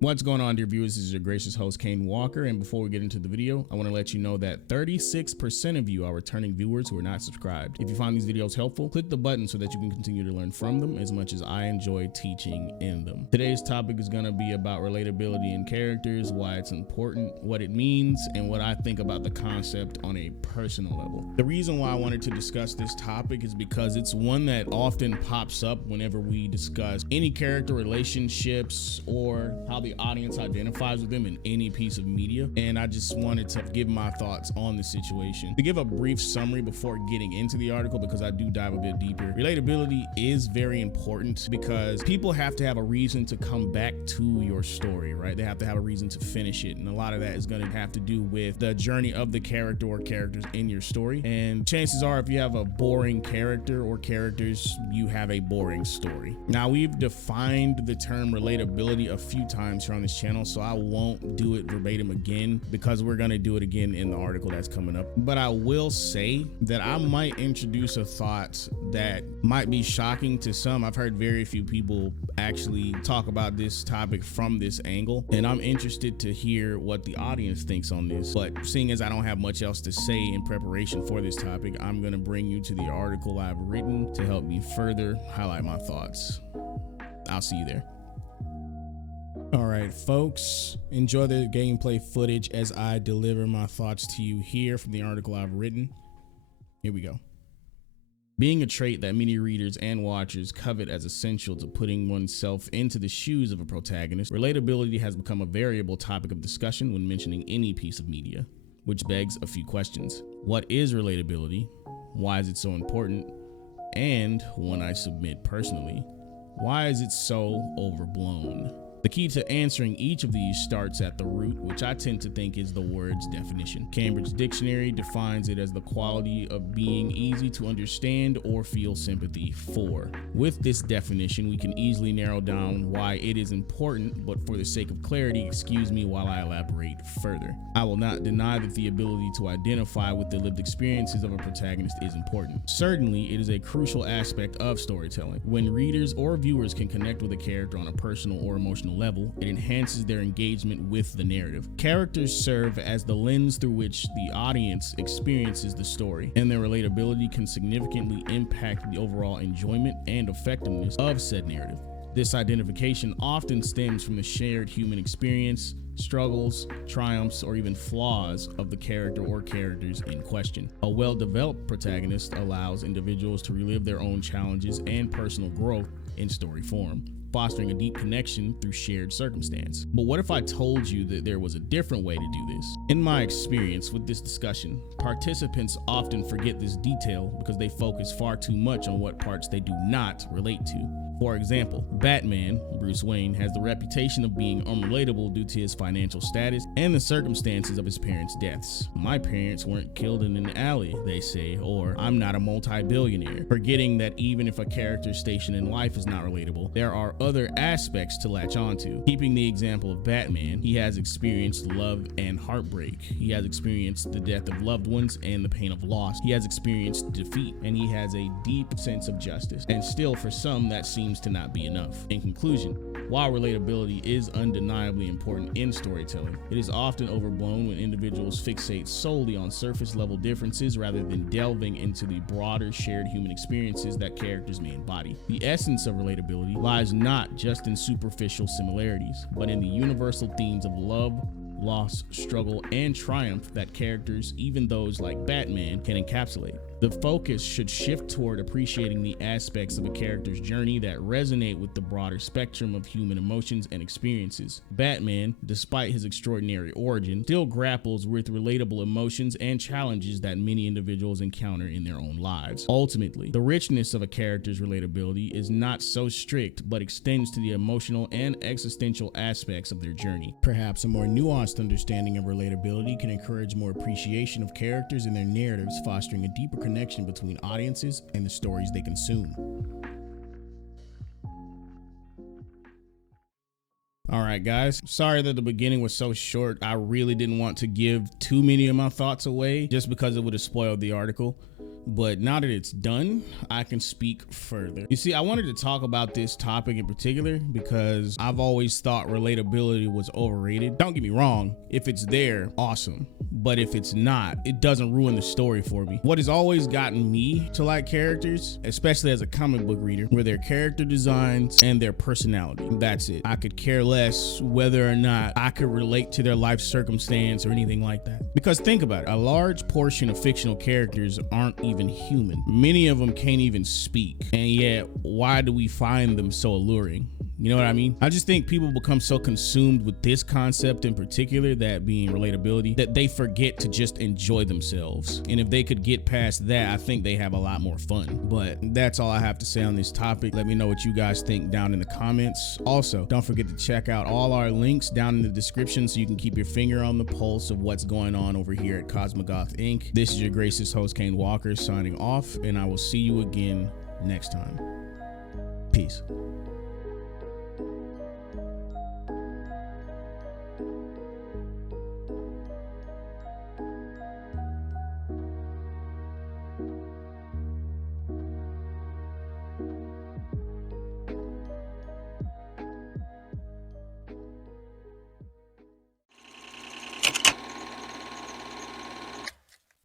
What's going on, dear viewers? This is your gracious host, Kaine Walker, and before we get into the video, I want to let you know that 36% of you are returning viewers who are not subscribed. If you find these videos helpful, click the button so that you can continue to learn from them as much as I enjoy teaching in them. Today's topic is going to be about relatability in characters, why it's important, what it means, and what I think about the concept on a personal level. The reason why I wanted to discuss this topic is because it's one that often pops up whenever we discuss any character relationships or how the audience identifies with them in any piece of media, and I just wanted to give my thoughts on the situation. To give a brief summary before getting into the article, because I do dive a bit deeper, relatability is very important because people have to have a reason to come back to your story, right? They have to have a reason to finish it, and a lot of that is going to have to do with the journey of the character or characters in your story. And chances are, if you have a boring character or characters, you have a boring story. Now, we've defined the term relatability a few times here on this channel, so I won't do it verbatim again because we're going to do it again in the article that's coming up. But I will say that I might introduce a thought that might be shocking to some. I've heard very few people actually talk about this topic from this angle, and I'm interested to hear what the audience thinks on this. But seeing as I don't have much else to say in preparation for this topic, I'm going to bring you to the article I've written to help me further highlight my thoughts. I'll see you there. All right, folks, enjoy the gameplay footage as I deliver my thoughts to you here from the article I've written. Here we go. Being a trait that many readers and watchers covet as essential to putting oneself into the shoes of a protagonist, relatability has become a variable topic of discussion when mentioning any piece of media, which begs a few questions. What is relatability? Why is it so important? And one I submit personally, why is it so overblown? The key to answering each of these starts at the root, which I tend to think is the word's definition. Cambridge Dictionary defines it as the quality of being easy to understand or feel sympathy for. With this definition, we can easily narrow down why it is important, but for the sake of clarity, excuse me while I elaborate further. I will not deny that the ability to identify with the lived experiences of a protagonist is important. Certainly, it is a crucial aspect of storytelling. When readers or viewers can connect with a character on a personal or emotional level, it enhances their engagement with the narrative. Characters serve as the lens through which the audience experiences the story, and their relatability can significantly impact the overall enjoyment and effectiveness of said narrative. This identification often stems from the shared human experience, struggles, triumphs, or even flaws of the character or characters in question. A well-developed protagonist allows individuals to relive their own challenges and personal growth in story form, fostering a deep connection through shared circumstance. But what if I told you that there was a different way to do this? In my experience with this discussion, participants often forget this detail because they focus far too much on what parts they do not relate to. For example, Batman, Bruce Wayne, has the reputation of being unrelatable due to his financial status and the circumstances of his parents' deaths. My parents weren't killed in an alley, they say, or I'm not a multi-billionaire, forgetting that even if a character's station in life is not relatable, there are other aspects to latch onto. Keeping the example of Batman, he has experienced love and heartbreak. He has experienced the death of loved ones and the pain of loss. He has experienced defeat, and he has a deep sense of justice. And still, for some, that seems to not be enough. In conclusion, while relatability is undeniably important in storytelling, it is often overblown when individuals fixate solely on surface level differences rather than delving into the broader shared human experiences that characters may embody. The essence of relatability lies not just in superficial similarities, but in the universal themes of love, loss, struggle, and triumph that characters, even those like Batman, can encapsulate. The focus should shift toward appreciating the aspects of a character's journey that resonate with the broader spectrum of human emotions and experiences. Batman, despite his extraordinary origin, still grapples with relatable emotions and challenges that many individuals encounter in their own lives. Ultimately, the richness of a character's relatability is not so strict, but extends to the emotional and existential aspects of their journey. Perhaps a more nuanced understanding of relatability can encourage more appreciation of characters and their narratives, fostering a deeper connection between audiences and the stories they consume. All right, guys, sorry that the beginning was so short. I really didn't want to give too many of my thoughts away just because it would have spoiled the article. but now that it's done, I can speak further. You see, I wanted to talk about this topic in particular because I've always thought relatability was overrated. Don't get me wrong, if it's there, awesome. But if it's not, it doesn't ruin the story for me. What has always gotten me to like characters, especially as a comic book reader, were their character designs and their personality. That's it. I could care less whether or not I could relate to their life circumstance or anything like that. Because think about it, a large portion of fictional characters aren't even human. Many of them can't even speak. And yet, why do we find them so alluring? You know what I mean? I just think people become so consumed with this concept in particular, that being relatability, that they forget to just enjoy themselves. And if they could get past that, I think they have a lot more fun. But that's all I have to say on this topic. Let me know what you guys think down in the comments. Also, don't forget to check out all our links down in the description so you can keep your finger on the pulse of what's going on over here at Cosmogoth Inc. This is your gracious host, Kaine Walker, signing off, and I will see you again next time. Peace.